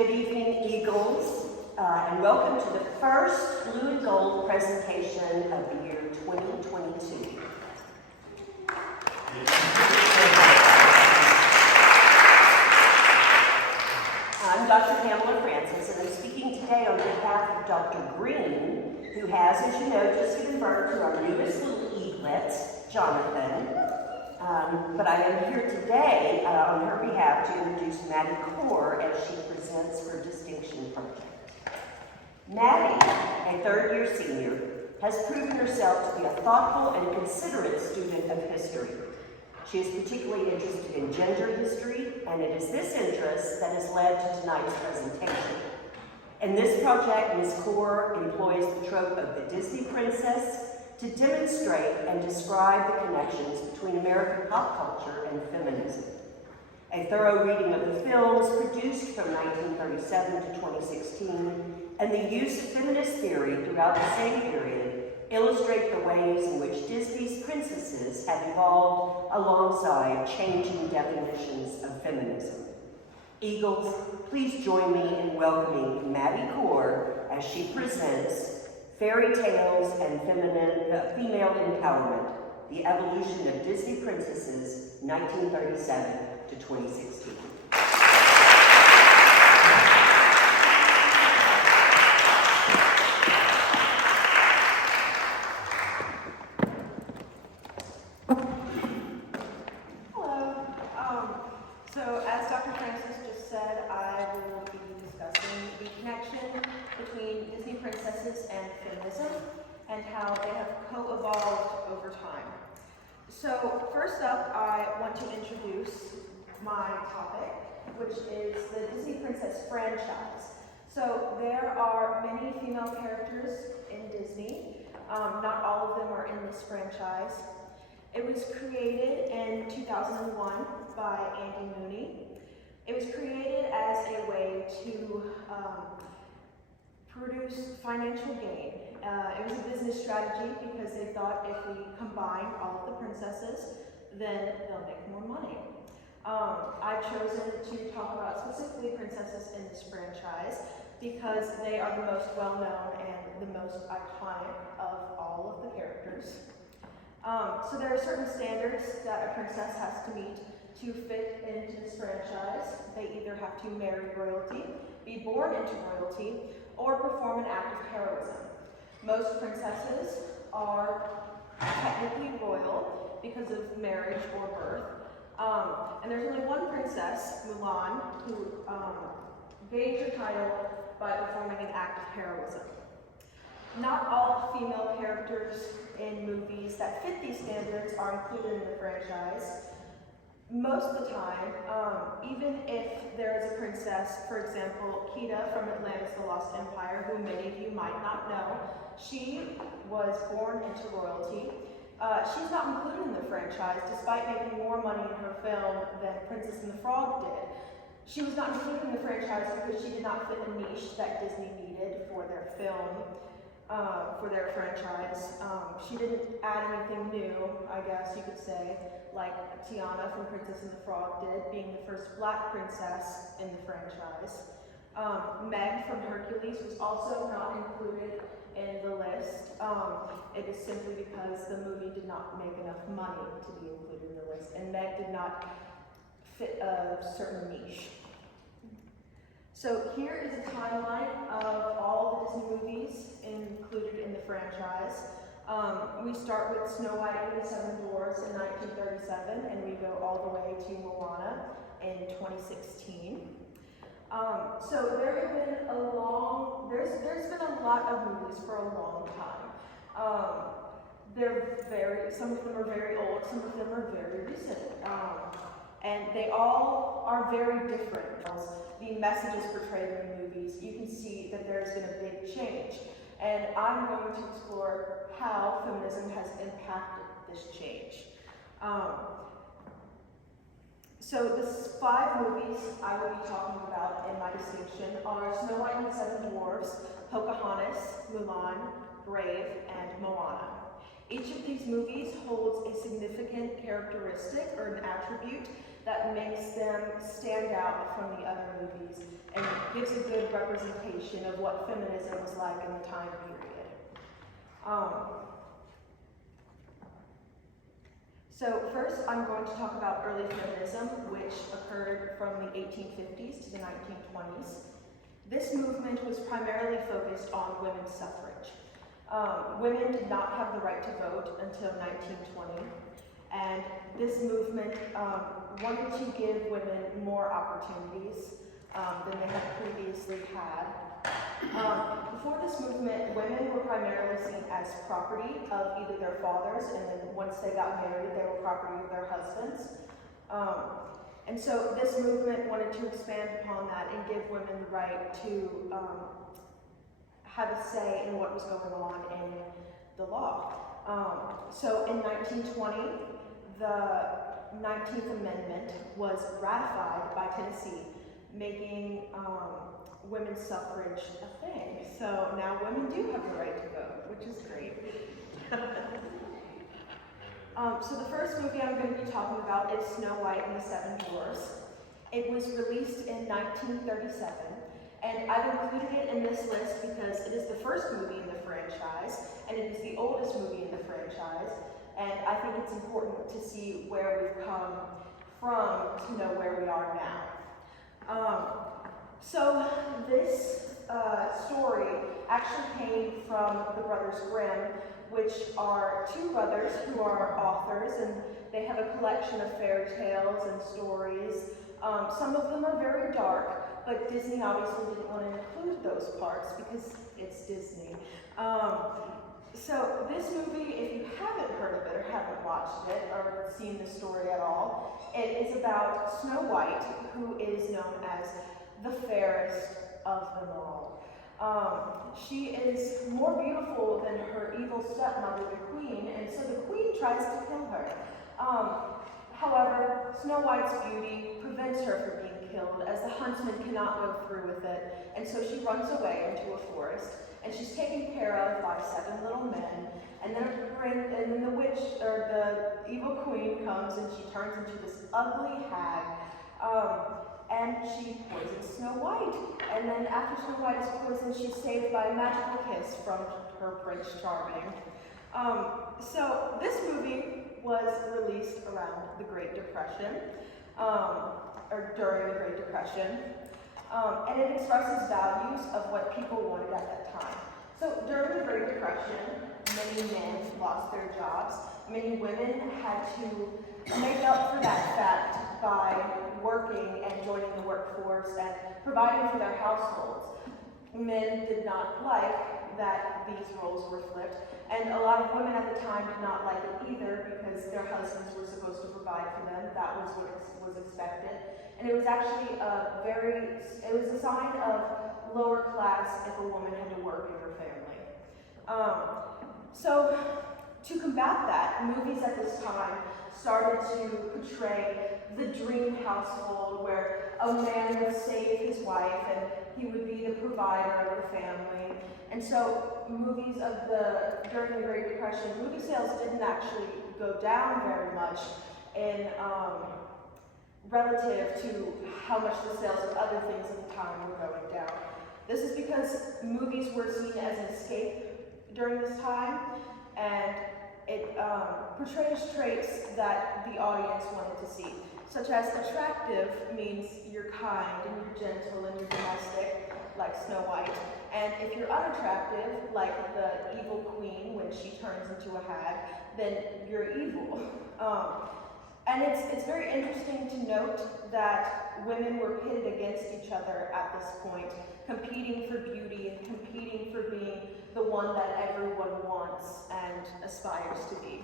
Good evening, Eagles, and welcome to the first Blue and Gold presentation of the year 2022. I'm Dr. Pamela Francis, and I'm speaking today on behalf of Dr. Green, who has, as you know, just given birth to our newest little eaglet, Jonathan. But I am here today on her behalf to introduce Maddie Core as she presents her Distinction Project. Maddie, a third-year senior, has proven herself to be a thoughtful and considerate student of history. She is particularly interested in gender history, and it is this interest that has led to tonight's presentation. In this project, Ms. Core employs the trope of the Disney princess to demonstrate and describe the connections between American pop culture and feminism. A thorough reading of the films produced from 1937 to 2016 and the use of feminist theory throughout the same period illustrate the ways in which Disney's princesses have evolved alongside changing definitions of feminism. Eagles, please join me in welcoming Maddie Core as she presents Fairy Tales and Female Empowerment, the Evolution of Disney Princesses, 1937 to 2016. Hello. So as Dr. Francis just said, I will be discussing the connection between Disney princesses and feminism and how they have co-evolved over time. So first up, I want to introduce my topic, which is the Disney Princess franchise. So there are many female characters in Disney. Not all of them are in this franchise. It was created in 2001 by Andy Mooney. It was created as a way to produce financial gain. It was a business strategy because they thought if we combine all of the princesses, then they'll make more money. I've chosen to talk about specifically princesses in this franchise because they are the most well-known and the most iconic of all of the characters. So there are certain standards that a princess has to meet to fit into this franchise. They either have to marry royalty, be born into royalty, or perform an act of heroism. Most princesses are technically royal because of marriage or birth. And there's only one princess, Mulan, who gained her title by performing an act of heroism. Not all female characters in movies that fit these standards are included in the franchise. Most of the time, even if there is a princess, for example, Kida from Atlantis the Lost Empire, who many of you might not know, she was born into royalty. She's not included in the franchise, despite making more money in her film than Princess and the Frog did. She was not included in the franchise because she did not fit the niche that Disney needed for their film, for their franchise. She didn't add anything new, I guess you could say, like Tiana from Princess and the Frog did, being the first black princess in the franchise. Meg from Hercules was also not included in the list. It is simply because the movie did not make enough money to be included in the list, and Meg did not fit a certain niche. So here is a timeline of all the Disney movies included in the franchise. We start with Snow White and the Seven Dwarfs in 1937, and we go all the way to Moana in 2016. So there have been there's been a lot of movies for a long time. Some of them are very old, some of them are very recent. And they all are very different. The messages portrayed in the movies, you can see that there's been a big change. And I'm going to explore how feminism has impacted this change. So the 5 movies I will be talking about in my distinction are Snow White and the Seven Dwarfs, Pocahontas, Mulan, Brave, and Moana. Each of these movies holds a significant characteristic or an attribute that makes them stand out from the other movies and gives a good representation of what feminism was like in the time period. So first, I'm going to talk about early feminism, which occurred from the 1850s to the 1920s. This movement was primarily focused on women's suffrage. Women did not have the right to vote until 1920, and this movement wanted to give women more opportunities than they had previously had. Before this movement, women were primarily seen as property of either their fathers, and then once they got married, they were property of their husbands. And so this movement wanted to expand upon that and give women the right to have a say in what was going on in the law. So in 1920, the 19th Amendment was ratified by Tennessee, making women's suffrage a thing. So now women do have the right to vote, which is great. So the first movie I'm going to be talking about is Snow White and the Seven Dwarfs. It was released in 1937, and I've included it in this list because it is the first movie in the franchise, and it is the oldest movie in the franchise, and I think it's important to see where we've come from to know where we are now. So this story actually came from the Brothers Grimm, which are two brothers who are authors, and they have a collection of fairy tales and stories. Some of them are very dark, but Disney obviously didn't want to include those parts because it's Disney. So this movie, if you haven't heard of it or haven't watched it or seen the story at all, it is about Snow White, who is known as the fairest of them all. She is more beautiful than her evil stepmother, the Queen, and so the Queen tries to kill her. However, Snow White's beauty prevents her from being killed, as the huntsman cannot go through with it, and so she runs away into a forest, and she's taken care of by 7 little men, and then the witch, or the evil Queen, comes and she turns into this ugly hag. And she poisons Snow White. And then after Snow White is poisoned, she's saved by a magical kiss from her Prince Charming. So this movie was released around the Great Depression, or during the Great Depression, and it expresses values of what people wanted at that time. So during the Great Depression, many men lost their jobs. Many women had to make up for that fact by working and joining the workforce and providing for their households. Men did not like that these roles were flipped, and a lot of women at the time did not like it either because their husbands were supposed to provide for them. That was what was expected. And it was actually it was a sign of lower class if a woman had to work in her family. So to combat that, movies at this time started to portray the dream household where a man would save his wife and he would be the provider of the family. And so movies during the Great Depression, movie sales didn't actually go down very much in relative to how much the sales of other things at the time were going down. This is because movies were seen as an escape during this time, and it portrays traits that the audience wanted to see, such as attractive means you're kind and you're gentle and you're domestic, like Snow White. And if you're unattractive, like the evil Queen when she turns into a hag, then you're evil. And it's very interesting to note that women were pitted against each other at this point, competing for beauty and competing for being the one that everyone wants and aspires to be.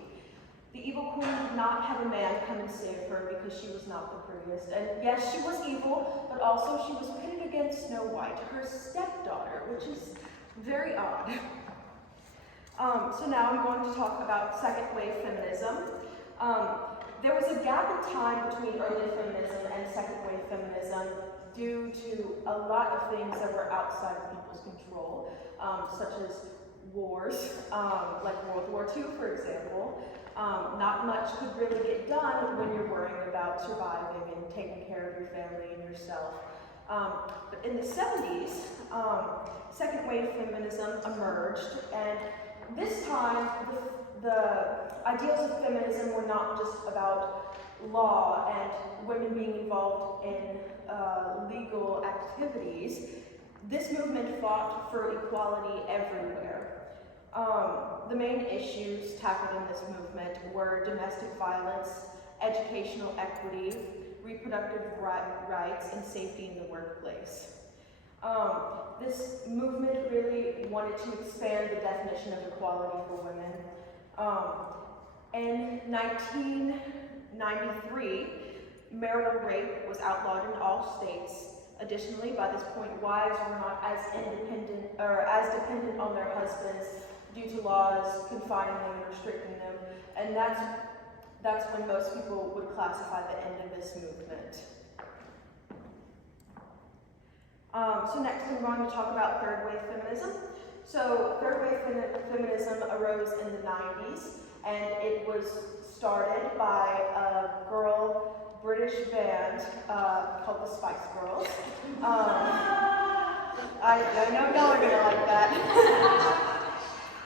The evil Queen did not have a man come and save her because she was not the prettiest. And yes, she was evil, but also she was pitted against Snow White, her stepdaughter, which is very odd. So now I'm going to talk about second wave feminism. There was a gap in time between early feminism and second wave feminism due to a lot of things that were outside of people's control, such as wars, like World War II, for example. Not much could really get done when you're worrying about surviving and taking care of your family and yourself. But in the 70s, second wave feminism emerged, and this time the ideals of feminism were not just about law and women being involved in legal activities. This movement fought for equality everywhere. The main issues tackled in this movement were domestic violence, educational equity, reproductive rights, and safety in the workplace. This movement really wanted to expand the definition of equality for women. In 1993, marital rape was outlawed in all states. Additionally, by this point, wives were not as independent or as dependent on their husbands due to laws confining them and restricting them, and that's when most people would classify the end of this movement. So next I'm going to talk about third wave feminism. So third wave feminism arose in the 90s, and it was started by a British band called the Spice Girls. I know y'all are gonna like that.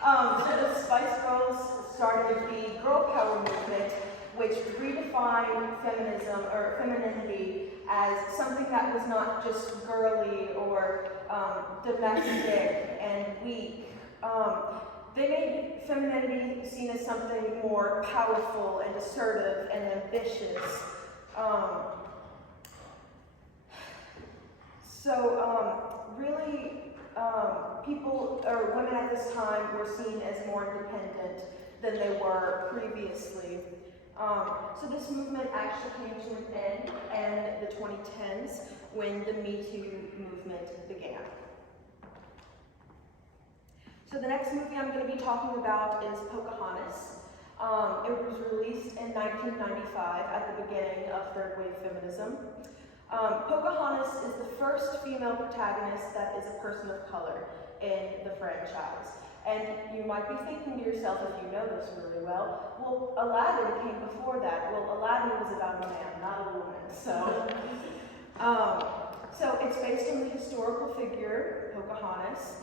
So the Spice Girls started the girl power movement, which redefined feminism or femininity as something that was not just girly or domestic and weak. They made femininity seen as something more powerful and assertive and ambitious. People or women at this time were seen as more independent than they were previously. So this movement actually came to an end in the 2010s when the Me Too movement began. So the next movie I'm going to be talking about is Pocahontas. It was released in 1995 at the beginning of third wave feminism. Pocahontas is the first female protagonist that is a person of color in the franchise. And you might be thinking to yourself, if you know this really well, Aladdin came before that. Well, Aladdin was about a man, not a woman. So it's based on the historical figure, Pocahontas.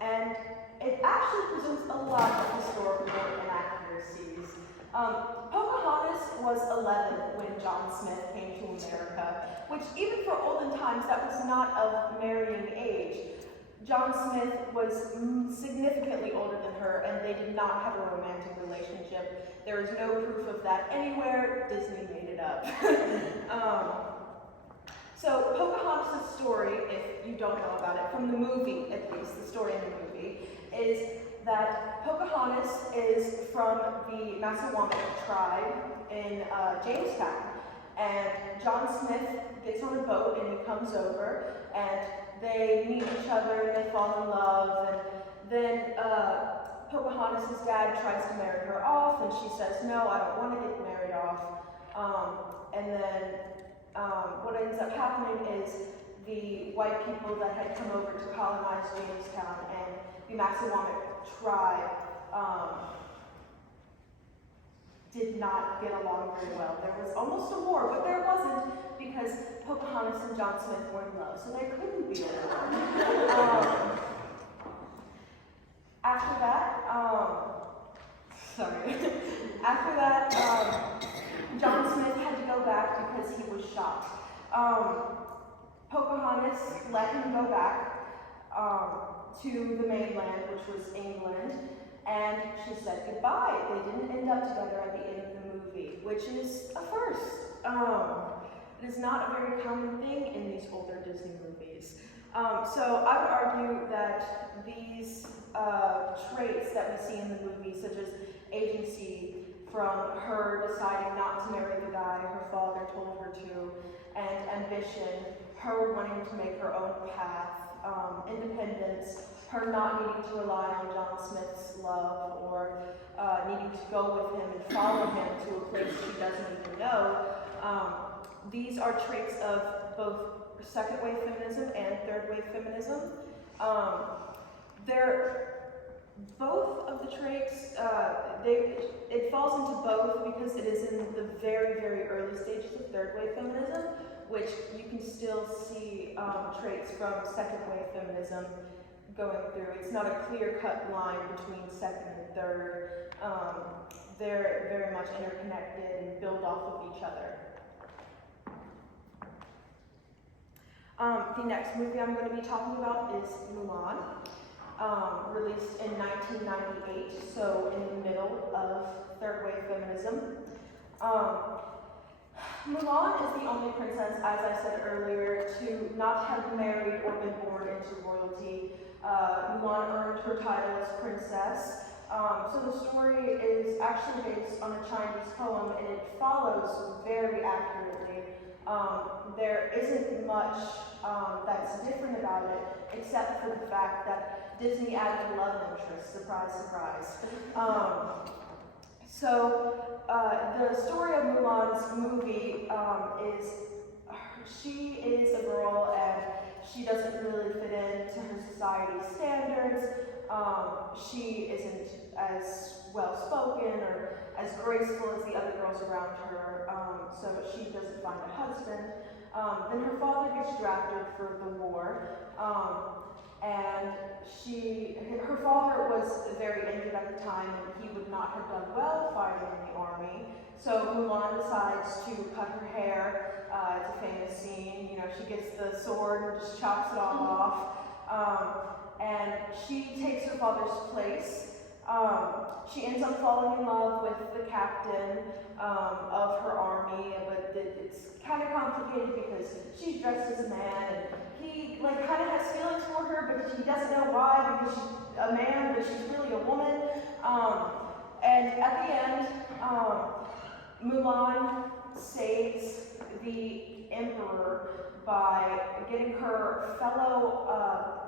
And it actually presents a lot of historical inaccuracies. Pocahontas was 11 when John Smith came to America, which even for olden times, that was not of marrying age. John Smith was significantly older than her, and they did not have a romantic relationship. There is no proof of that anywhere. Disney made it up. So Pocahontas' story, if you don't know about it, from the movie at least, the story in the movie, is that Pocahontas is from the Massachusetts tribe in Jamestown. And John Smith gets on a boat and he comes over and they meet each other and they fall in love. And then Pocahontas' dad tries to marry her off and she says, no, I don't want to get married off. And then what ends up happening is the white people that had come over to colonize Jamestown and the Massachusetts tribe did not get along very well. There was almost a war, but there wasn't because Pocahontas and John Smith were in love, so they couldn't be in love. After that, John Smith had to go back because he was shot. Pocahontas let him go back to the mainland, which was England, and she said goodbye. They didn't end up together at the end of the movie, which is a first. It is not a very common thing in these older Disney movies. So I would argue that these traits that we see in the movie, such as agency, from her deciding not to marry the guy her father told her to, and ambition, her wanting to make her own path, independence, her not needing to rely on John Smith's love or needing to go with him and follow him to a place she doesn't even know. These are traits of both second wave feminism and third wave feminism. Both of the traits, it falls into both because it is in the very, very early stages of third wave feminism, which you can still see traits from second wave feminism going through. It's not a clear-cut line between second and third. They're very much interconnected and build off of each other. The next movie I'm going to be talking about is Mulan, released in 1998, so in the middle of third wave feminism. Mulan is the only princess, as I said earlier, to not have married or been born into royalty. Mulan earned her title as princess. So the story is actually based on a Chinese poem, and it follows very accurately. There isn't much that's different about it, except for the fact that Disney added a love interest. Surprise, surprise. The story of Mulan's movie is, she is a girl and she doesn't really fit into her society's standards. She isn't as well spoken or as graceful as the other girls around her, so she doesn't find a husband. Then her father gets drafted for the war, and her father was very injured at the time, and he would not have done well fighting in the army. So Mulan decides to cut her hair. It's a famous scene. You know, she gets the sword and just chops it all off. And she takes her father's place. She ends up falling in love with the captain of her army, but it's kind of complicated because she's dressed as a man, and he kind of has feelings for her, but he doesn't know why because she's a man, but she's really a woman. And at the end, Mulan saves the emperor by getting her fellow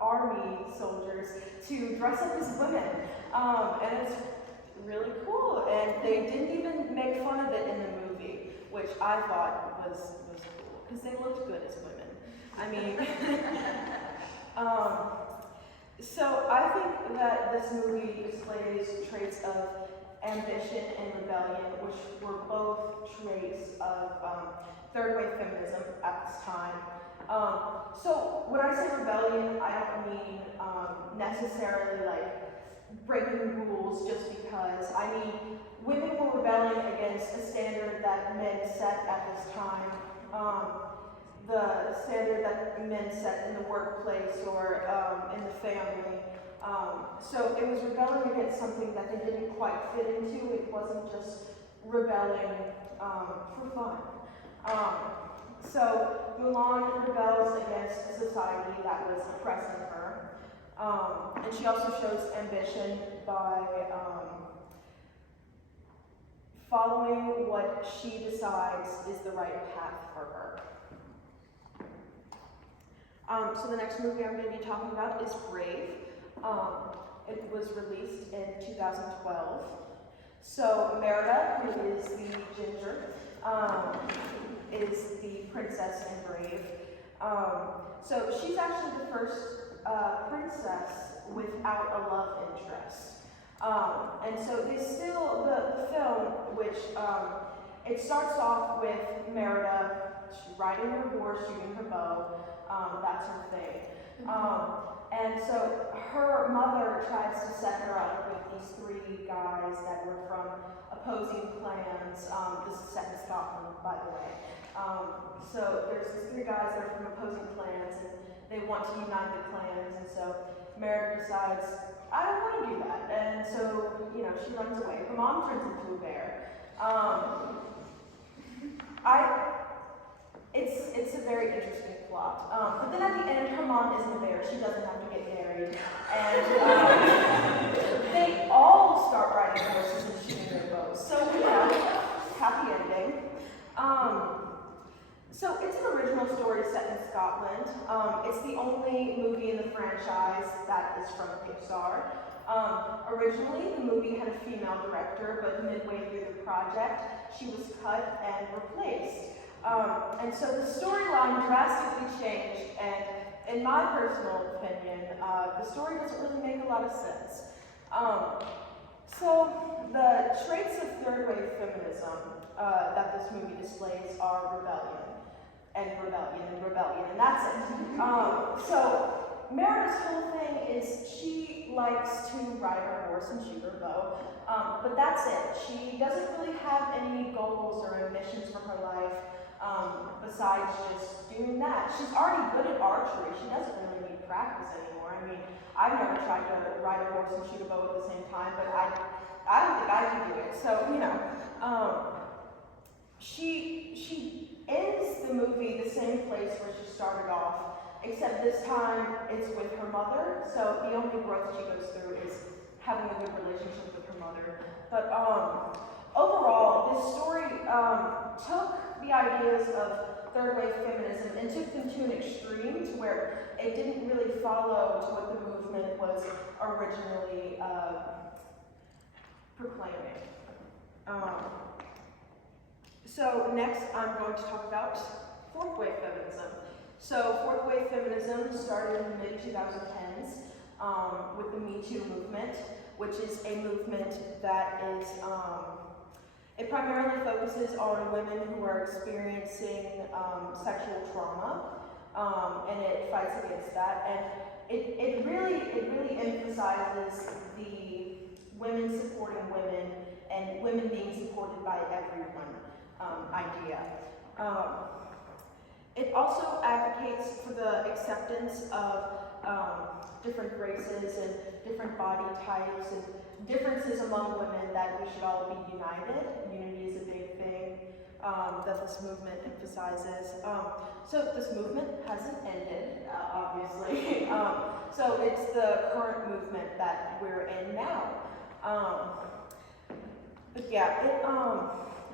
army soldiers to dress up as women. And it's really cool. And they didn't even make fun of it in the movie, which I thought was cool, because they looked good as women. I mean, so I think that this movie displays traits of ambition and rebellion, which were both traits of third wave feminism at this time. So when I say rebellion, I don't mean necessarily like breaking rules just because. I mean, women were rebelling against a standard that men set at this time. The standard that men set in the workplace or in the family. So it was rebelling against something that they didn't quite fit into. It wasn't just rebelling for fun. So Mulan rebels against a society that was oppressing her. And she also shows ambition by following what she decides is the right path for her. So the next movie I'm going to be talking about is Brave. It was released in 2012. So Merida, who is the ginger, is the princess in Brave. So she's actually the first princess without a love interest. And so the film, which it starts off with Merida riding her horse, shooting her bow. That's her thing. And so her mother tries to set her up with these three guys that were from opposing clans. This is set in Scotland, by the way. So there's these three guys that are from opposing clans, and they want to unite the clans. And so Merida decides, I don't want to do that. And so, she runs away. Her mom turns into a bear. It's a very interesting plot. But then at the end, her mom isn't a bear. She doesn't have to get married. And they all start riding horses and shooting their bows. So, happy ending. So it's an original story set in Scotland. It's the only movie in the franchise that is from Pixar. Originally, the movie had a female director, but midway through the project, she was cut and replaced. And so the storyline drastically changed, and in my personal opinion, the story doesn't really make a lot of sense. So the traits of third wave feminism that this movie displays are rebellion, and that's it. So Meredith's whole thing is she likes to ride her horse and shoot her bow, but that's it. She doesn't really have any goals or ambitions for her life besides just doing that. She's already good at archery. She doesn't really need practice anymore. I mean, I've never tried to ride a horse and shoot a bow at the same time, but I don't think I can do it. So, you know, she ends the movie the same place where she started off, except this time it's with her mother. So the only growth she goes through is having a good relationship with her mother. But overall, this story took the ideas of third wave feminism and took them to an extreme to where it didn't really follow to what the movement was originally proclaiming. So next I'm going to talk about fourth wave feminism. So fourth wave feminism started in the mid-2010s with the Me Too movement, which is a movement that is, it primarily focuses on women who are experiencing sexual trauma, and it fights against that. And it really emphasizes the women supporting women and women being supported by everyone idea. It also advocates for the acceptance of different races and different body types and differences among women, that we should all be united. Unity is a big thing that this movement emphasizes. So this movement hasn't ended, obviously. So it's the current movement that we're in now. But yeah,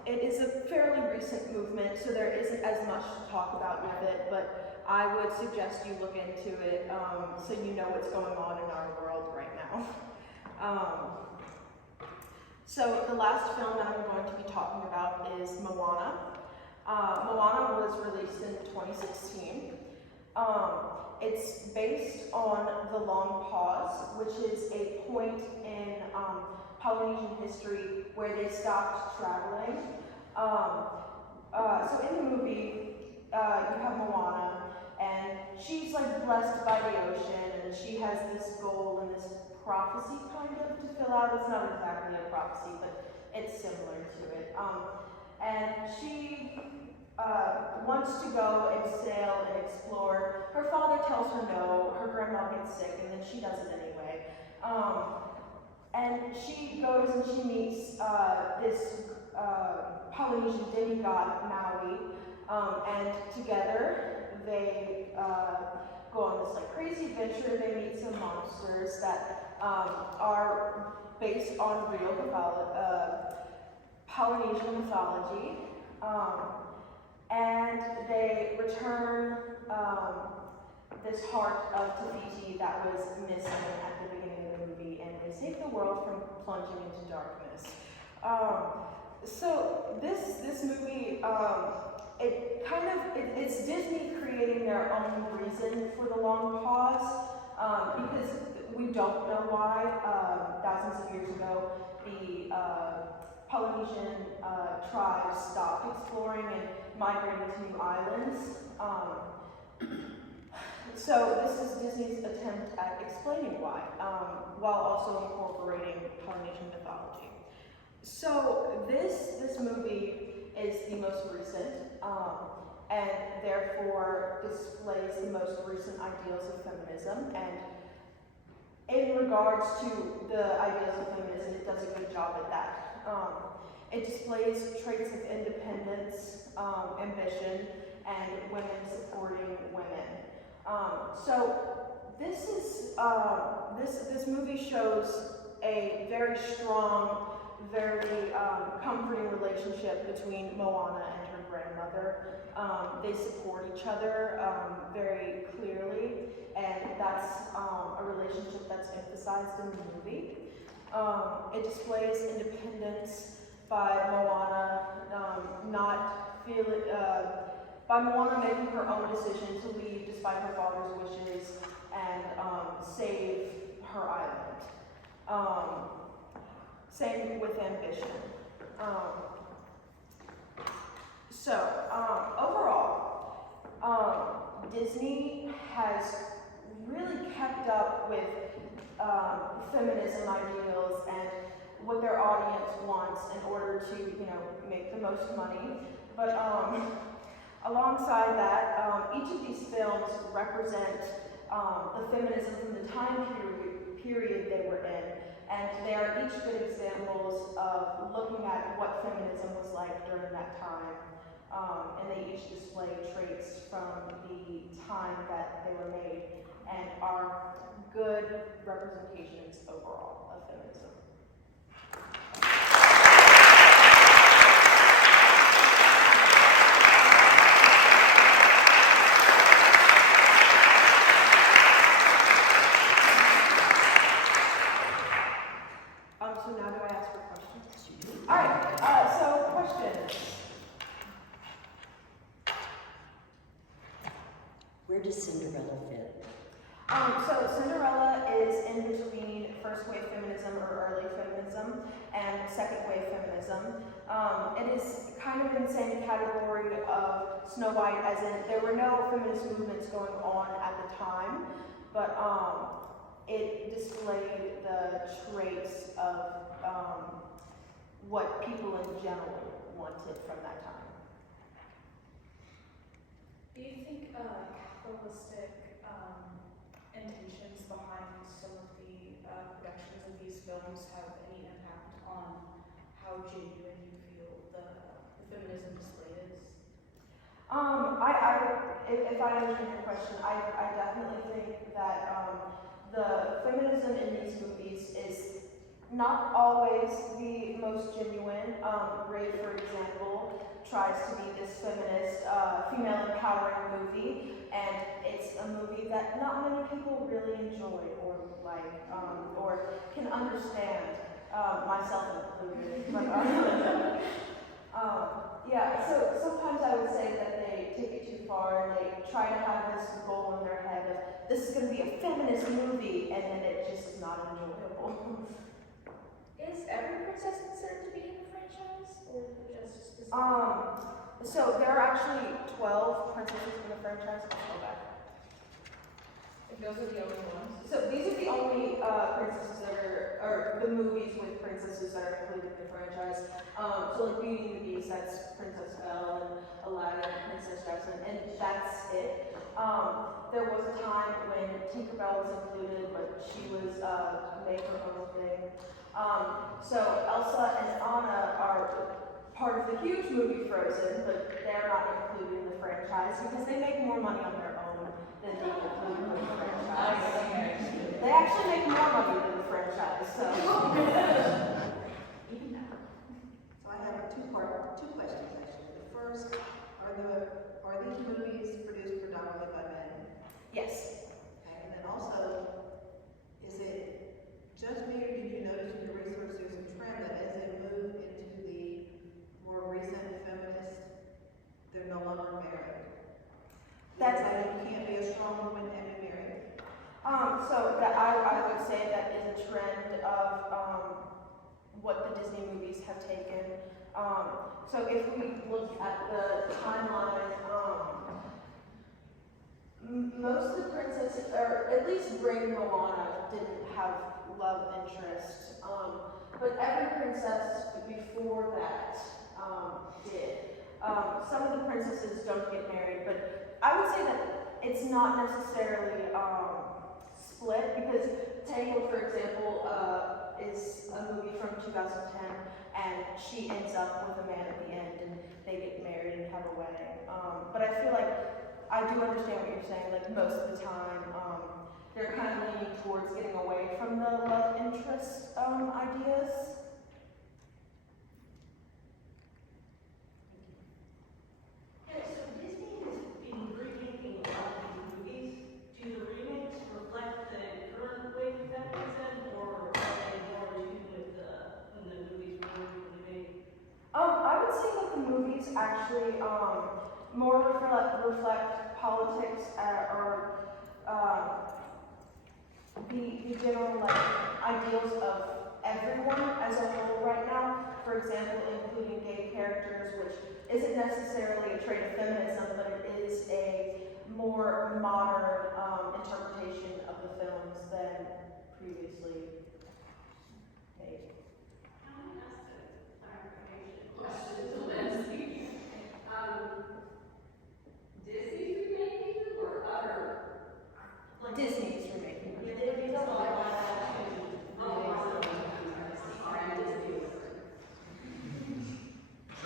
it is a fairly recent movement, so there isn't as much to talk about with it, but I would suggest you look into it so you know what's going on in our world right now. So the last film that I'm going to be talking about is Moana. Moana was released in 2016. It's based on the Long Pause, which is a point in Polynesian history where they stopped traveling. So in the movie, you have Moana, and she's like blessed by the ocean, and she has this goal and this prophecy kind of to fill out. It's not exactly a prophecy, but it's similar to it. And she wants to go and sail and explore. Her father tells her no, her grandma gets sick, and then she does it anyway. And she goes and she meets this Polynesian demigod, Maui, and together they go on this like crazy adventure. They meet some monsters that are based on real Polynesian mythology, and they return this heart of Te that was missing at the beginning of the movie, and they save the world from plunging into darkness. So this movie, it's Disney creating their own reason for the long pause, because we don't know why thousands of years ago the Polynesian tribes stopped exploring and migrating to new islands. So this is Disney's attempt at explaining why, while also incorporating Polynesian mythology. So this movie is the most recent, and therefore displays the most recent ideals of feminism. And in regards to the ideals of feminism, it does a good job at that. It displays traits of independence, ambition, and women supporting women. So this is this movie shows a very strong, very comforting relationship between Moana and her grandmother. They support each other very clearly, and that's a relationship that's emphasized in the movie. It displays independence by Moana by Moana making her own decision to leave despite her father's wishes and save her island. Same with ambition. Overall, Disney has really kept up with feminism ideals and what their audience wants in order to, make the most money. But alongside that, each of these films represent the feminism from the time period they were in, and they are each good examples of looking at what feminism was like during that time. And they each display traits from the time that they were made and are good representations overall of feminism. So now do I ask for questions? All right, so questions. Where does Cinderella fit? So Cinderella is in between first wave feminism or early feminism and second wave feminism. It is kind of in the same category of Snow White, as in there were no feminist movements going on at the time, but it displayed the traits of what people in general wanted from that time. Do you think capitalistic intentions behind some of the productions of these films have any impact on how genuine you feel the feminism displayed is? If I understand your question, I definitely think that the feminism in these movies is not always the most genuine. Ray, for example, tries to be this feminist, female empowering movie, and it's a movie that not many people really enjoy or like, or can understand, myself included. But, yeah, so sometimes I would say that they take it too far and they try to have this goal in their head of this is going to be a feminist movie, and then it just is not enjoyable. Is every princess considered to be in the franchise, or just specific? So there are actually 12 princesses in the franchise. Let's go back. If those are the only ones? So these are the only princesses that or the movies with princesses that are included in the franchise. So like Beauty and the Beast, that's Princess Belle, and Aladdin, Princess Jasmine, and that's it. There was a time when Tinkerbell was included, but she was made her own thing. So Elsa and Anna are part of the huge movie Frozen, but they're not included in the franchise because they make more money on their own than they include in the franchise. They actually make more money than the franchise, so. Even now. So I have two questions actually. The first, are these movies produced predominantly by men? Yes. Okay, and then also, is it just me, or did you notice in your research there's a trend that as they move into the more recent feminist, they're no longer married? That's like you can't be a strong woman and be married. So that I would say that is a trend of what the Disney movies have taken. So if we look at the timeline, most of the princesses, or at least Bring Moana, didn't have love interest. But every princess before that did. Some of the princesses don't get married, but I would say that it's not necessarily split, because Tangled, for example, is a movie from 2010, and she ends up with a man at the end, and they get married and have a wedding. But I feel like I do understand what you're saying. Like most of the time, they're kind of leaning towards getting away from the love interest ideas. Yeah, so Disney has been remaking a lot of these movies. Do the remakes reflect the current wave of feminism, or are they more in tune with when the movies were originally made? I would say that the movies actually more reflect politics or the general, like, ideals of everyone as a whole right now. For example, including gay characters, which isn't necessarily a trait of feminism, but it is a more modern interpretation of the films than previously made. Can I ask a clarification question to Lindsay? Disney's remaking them or other? Like Disney's remaking them. Yeah, they did a live action.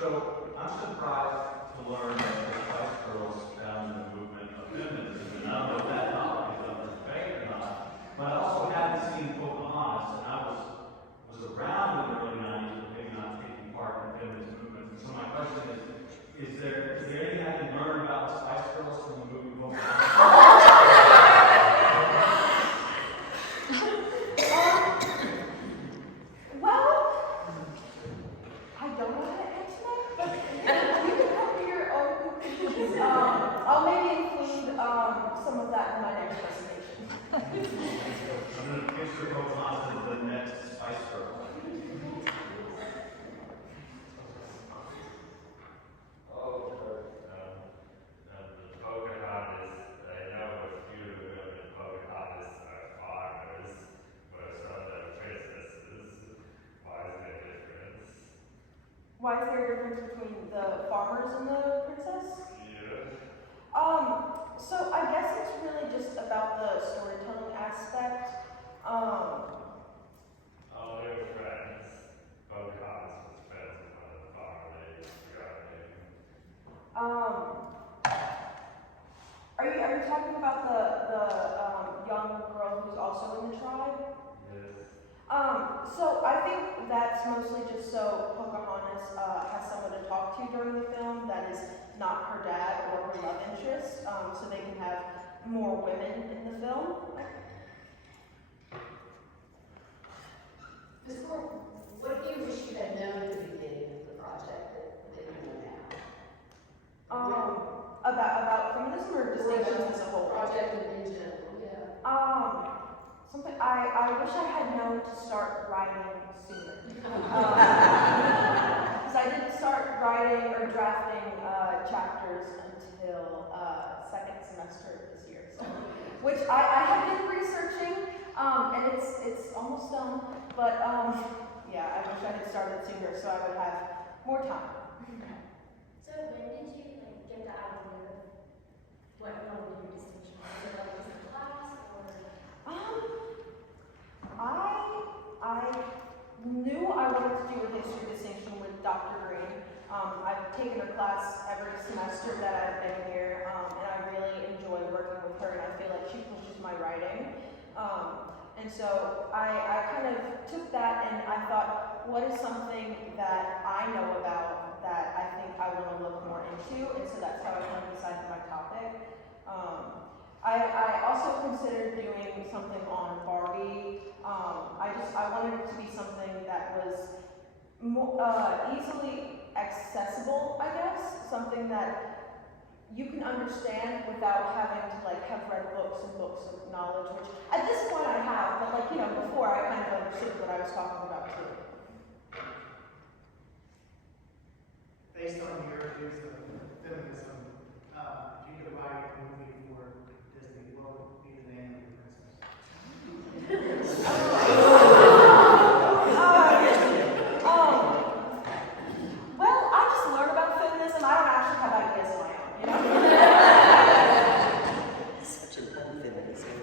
So I'm surprised to learn that the Spice Girls found the movement of feminism, and I don't know if that topic is under debate or not. But I also haven't seen Pocahontas, and I was around in the early '90s, but maybe not taking part in the feminist movement. So my question is there anything I can learn about the Spice Girls from the movie Pocahontas? Well, I don't know how to answer that, but you can come to your own conclusions. I'll maybe include some of that in my next presentation. I'm going to picture Pocahontas as the next Spice Girl. The Pocahontas, I know a few of the women in Pocahontas are farmers, but some of them princesses. Why is there a difference? Why is there a difference between the farmers and the princess? Yeah. So I guess it's really just about the storytelling aspect. Oh, they were friends. Pocahontas was friends with one of the farmer ladies. Forgot her name. Are you talking about the young girl who's also in the tribe? Yes. So I think that's mostly just so Pocahontas has someone to talk to during the film that is not her dad or her love interest, so they can have more women in the film. Ms. Gordon, what do you wish you had known at the beginning of the project that you know now? About feminism or distinctions as a whole? Project in general, yeah. Something I wish I had known to start writing sooner. Because I didn't start writing or drafting chapters until second semester this year. So, which I have been researching, and it's almost done. But yeah, I wish I had started sooner so I would have more time. So when did you get the idea of what you wanted to do distinction? Was it like just in class or? I knew I wanted to do a history distinction with Dr. Green. I've taken her class every semester that I've been here, and I really enjoy working with her, and I feel like she pushes my writing. And so I kind of took that and I thought, what is something that I know about that I think I want to look more into? And so that's how I kind of decided my topic. I also considered doing something on Barbie. I wanted it to be something that was more, easily accessible, I guess. Something that you can understand without having to have read books and books of knowledge, which at this point I have, but before I kind of understood what I was talking about too. Based on your views of feminism, if you could write a movie for Disney, what would be the name of the princess? Well, I just learned about feminism. I don't actually have ideas of my own, you know? Such an unfeminism.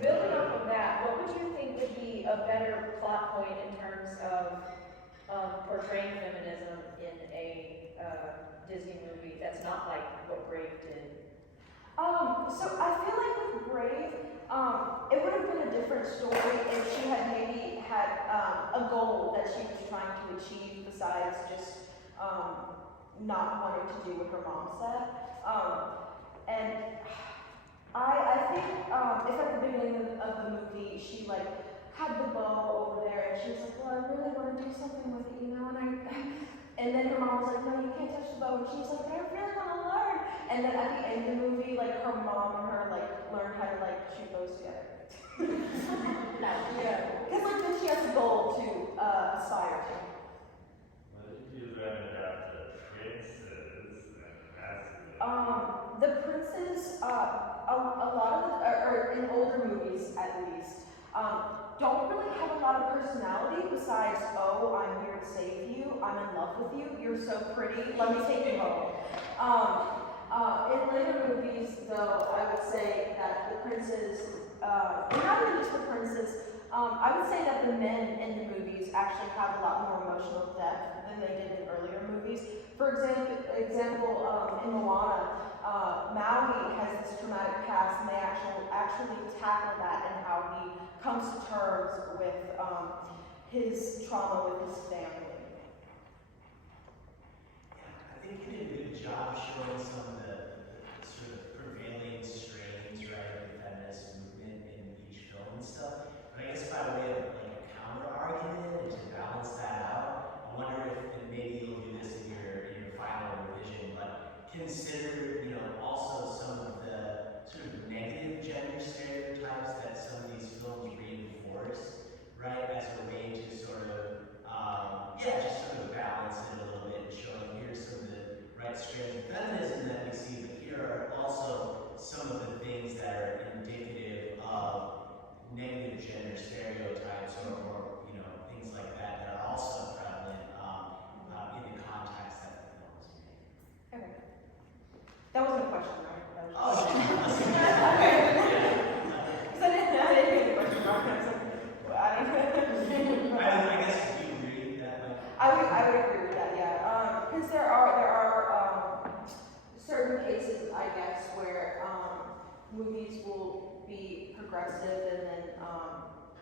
Building off of that, what would you think would be a better plot point in terms of portraying feminism in a Disney movie that's not like what Brave did? So I feel like with Brave, it would have been a different story if she had maybe had a goal that she was trying to achieve besides just not wanting to do what her mom said. And I think if at the beginning of the movie she had the bow over there and she was like, well, I really want to do something with it, you know, and then her mom was like, no, you can't touch the bow, and she was like, but I really want to learn. And then at the end of the movie, her mom and her learned how to shoot bows together. at least, don't really have a lot of personality besides, oh, I'm here to save you, I'm in love with you, you're so pretty, let me take you home. In later movies, though, I would say that the princes, not even just the princes, I would say that the men in the movies actually have a lot more emotional depth than they did in earlier movies. For example, in Moana, Maui has this traumatic past, and they actually tackle that and how he comes to terms with his trauma with his family. I think you did a good job showing some of the sort of prevailing strains, right, of the feminist movement in each film and stuff. But I guess by way of like a counter argument and to balance that out, I wonder if, and maybe you'll do this in your final revision, but consider, also some of the sort of negative gender stereotypes that some of these films reinforce, right, as a way to sort of, just sort of balance it a little bit and showing here's some of the right strands of feminism that we see, but here are also some of the things that are indicative of negative gender stereotypes or things like that that are also prevalent in the context that the film is made. Okay. That wasn't a question, right? That was Oh, because I didn't get the question mark. I was like, well, I guess you agree with that. I would agree with that, yeah. Because there are certain cases, I guess, where movies will be progressive and then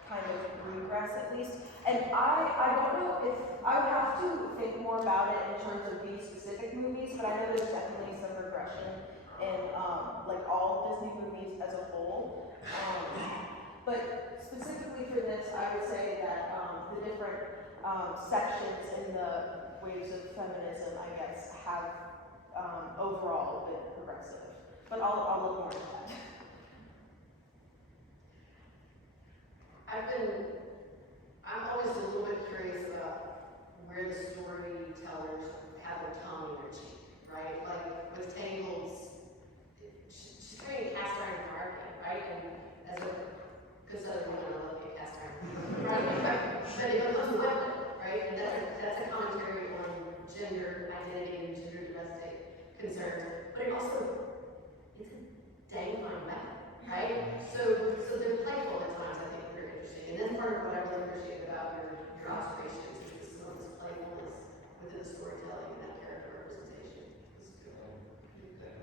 kind of regress at least. And I don't know if I would have to think more about it in terms of these specific movies, but I know there's definitely some regression in like all Disney movies as a whole. But specifically for this, I would say that the different sections in the waves of feminism, I guess, have overall been progressive. But I'll look more into that. I'm always a little bit curious about where the storytellers have their tongue in their cheek, right? Like with Tangles, she's creating cast iron hierarchy, right? And as a good Southern woman, I love to get cast iron. Right? But it becomes a weapon, right? And that's a commentary on gender identity and gender domestic concerns. But it also is a dang fine weapon, right? So they're playful at times, I think, very interesting. And that's part of what I really appreciate about your observations is some of this playfulness within the storytelling and that character representation.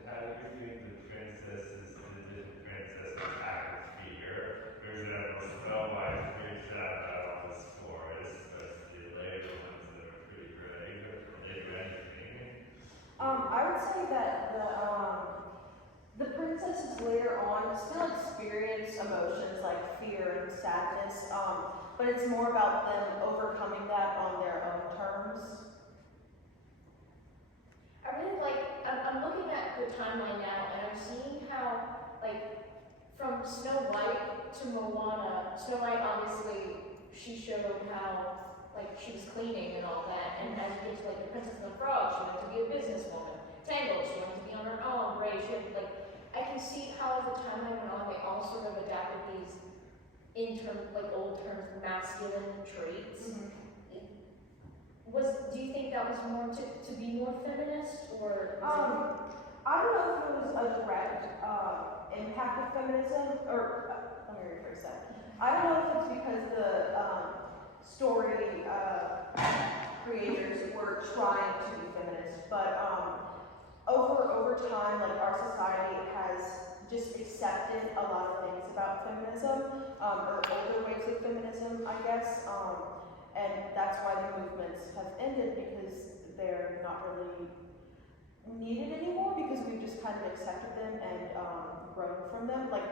How do you think the princesses and the Disney princesses act with fear? For example, Snow White freaks out about this forest, but the later ones that are pretty brave, they do anything. I would say that the princesses later on still experience emotions like fear and sadness, but it's more about them overcoming that on their own terms. I really like, I'm looking at the timeline now, and I'm seeing how, like, from Snow White to Moana, Snow White obviously, she showed how, like, she was cleaning and all that, and as you get to, like, the Princess and the Frog, she wanted to be a businesswoman. Tangled, she wanted to be on her own, right? She had, like, I can see how as the timeline went on, they all sort of adapted these, old terms, masculine traits. Do you think that was more to be more feminist, or? I don't know if it was a direct impact of feminism, or let me rephrase that. I don't know if it's because the story creators were trying to be feminist, but over time, like our society has just accepted a lot of things about feminism, or older waves of feminism, I guess, and that's why the movements have ended, because they're not really needed anymore, because we've just kind of accepted them and grown from them. Like,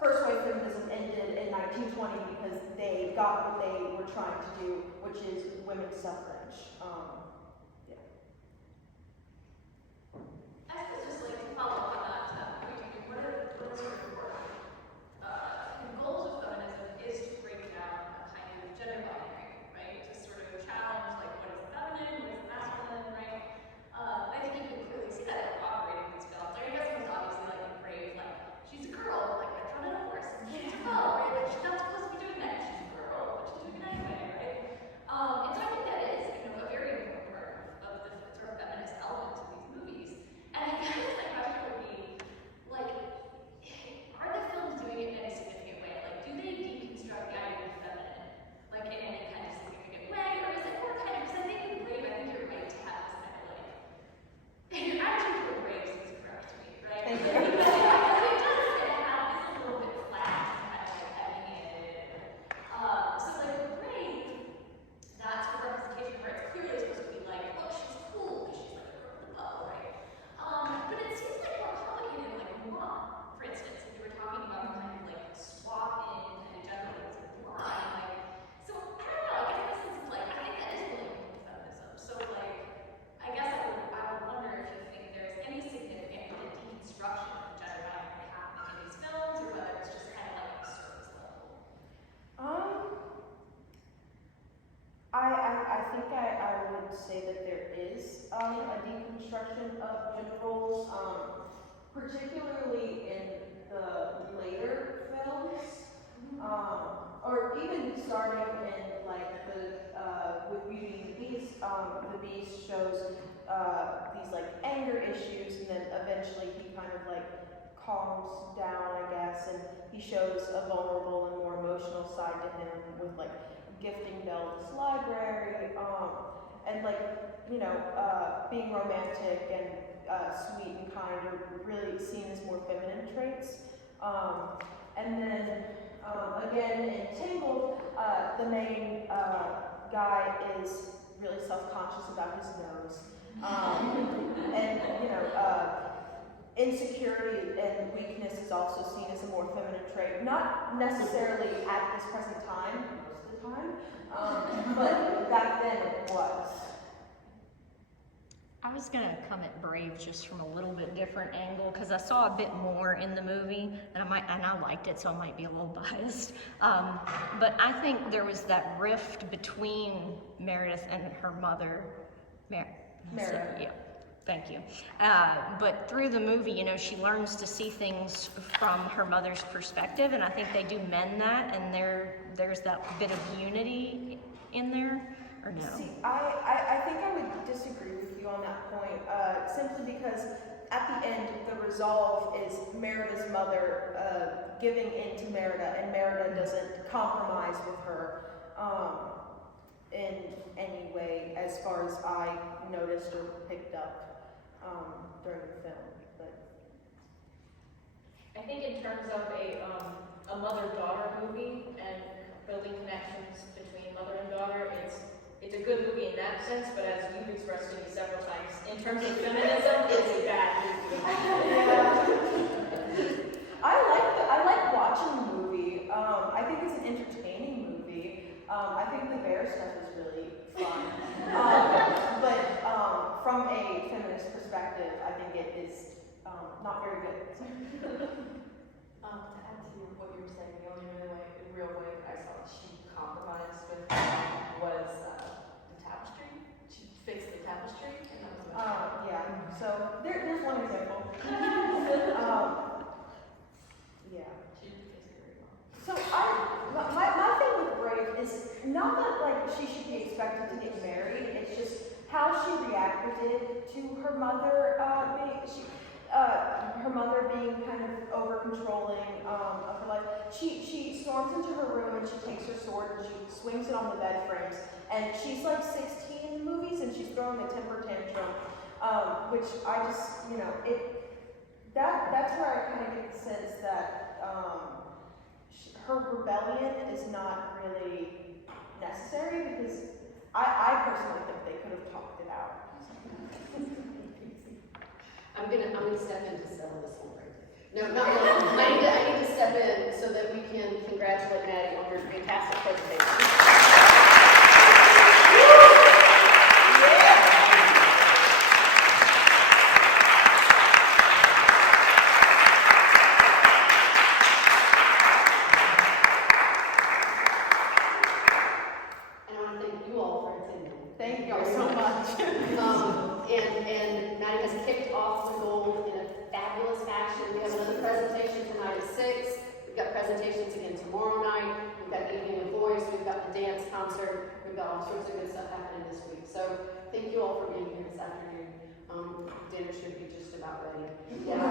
first wave feminism ended in 1920 because they got what they were trying to do, which is women's suffrage. I suppose just like to follow up on that, what are sort of the goals of feminism is to break down a kind of gender binary, right? To sort of challenge like what is feminine, what is masculine, right? I think you can clearly see that operating in these films. I mean, I guess it's obviously like brave, like she's a girl, like let's run in a horse. deconstruction of gender roles, particularly in the later films, or even starting in like with Beauty and the Beast shows these like anger issues, and then eventually he kind of like calms down, I guess, and he shows a vulnerable and more emotional side to him with like gifting Belle this library, and like, you know, being romantic and sweet and kind are really seen as more feminine traits. And then again in Tangled, the main guy is really self-conscious about his nose, and you know, insecurity and weakness is also seen as a more feminine trait, not necessarily at this present time, most of the time, but back then it was. I was gonna come at Brave just from a little bit different angle because I saw a bit more in the movie, and I liked it, so I might be a little biased. But I think there was that rift between Meredith and her mother, Meredith. Yeah, thank you. But through the movie, you know, she learns to see things from her mother's perspective, and I think they do mend that, and there's that bit of unity in there. Or no? See, I think I would disagree with you on that point, simply because at the end, the resolve is Merida's mother giving in to Merida, and Merida doesn't compromise with her in any way, as far as I noticed or picked up during the film. But I think in terms of a mother-daughter movie and building connections between mother and daughter, it's a good movie in that sense, but as you've expressed to me several times, in terms of feminism, it's a bad movie. I like watching the movie. I think it's an entertaining movie. I think the bear stuff is really fun. But from a feminist perspective, I think it is not very good. To add to what you were saying, the only real way I saw she compromised with was the tapestry. She fixed the tapestry, and that was about Yeah, so there's one example. Yeah. she fixed it very well. So my thing with Brave is not that like she should be expected to get married, it's just how she reacted to her mother her mother being kind of over controlling of her life. She storms into her room and she takes her sword and she swings it on the bed frames. And she's like 16 in the movies and she's throwing a temper tantrum, which I just, you know, that's where I kind of get the sense that her rebellion is not really necessary, because I personally think they could have talked it out. I'm gonna step in to settle this one right. No, not really. I need to step in so that we can congratulate Maddie on her fantastic presentation. And I want to thank you all for attending. Thank you so much. And Maddie has kicked off the gold in a fabulous fashion. We have another presentation tonight at 6. We've got presentations again tomorrow night. We've got Evening of Voice. We've got the dance concert. We've got all sorts of good stuff happening this week. So thank you all for being here this afternoon. Dinner should be just about ready. Yeah.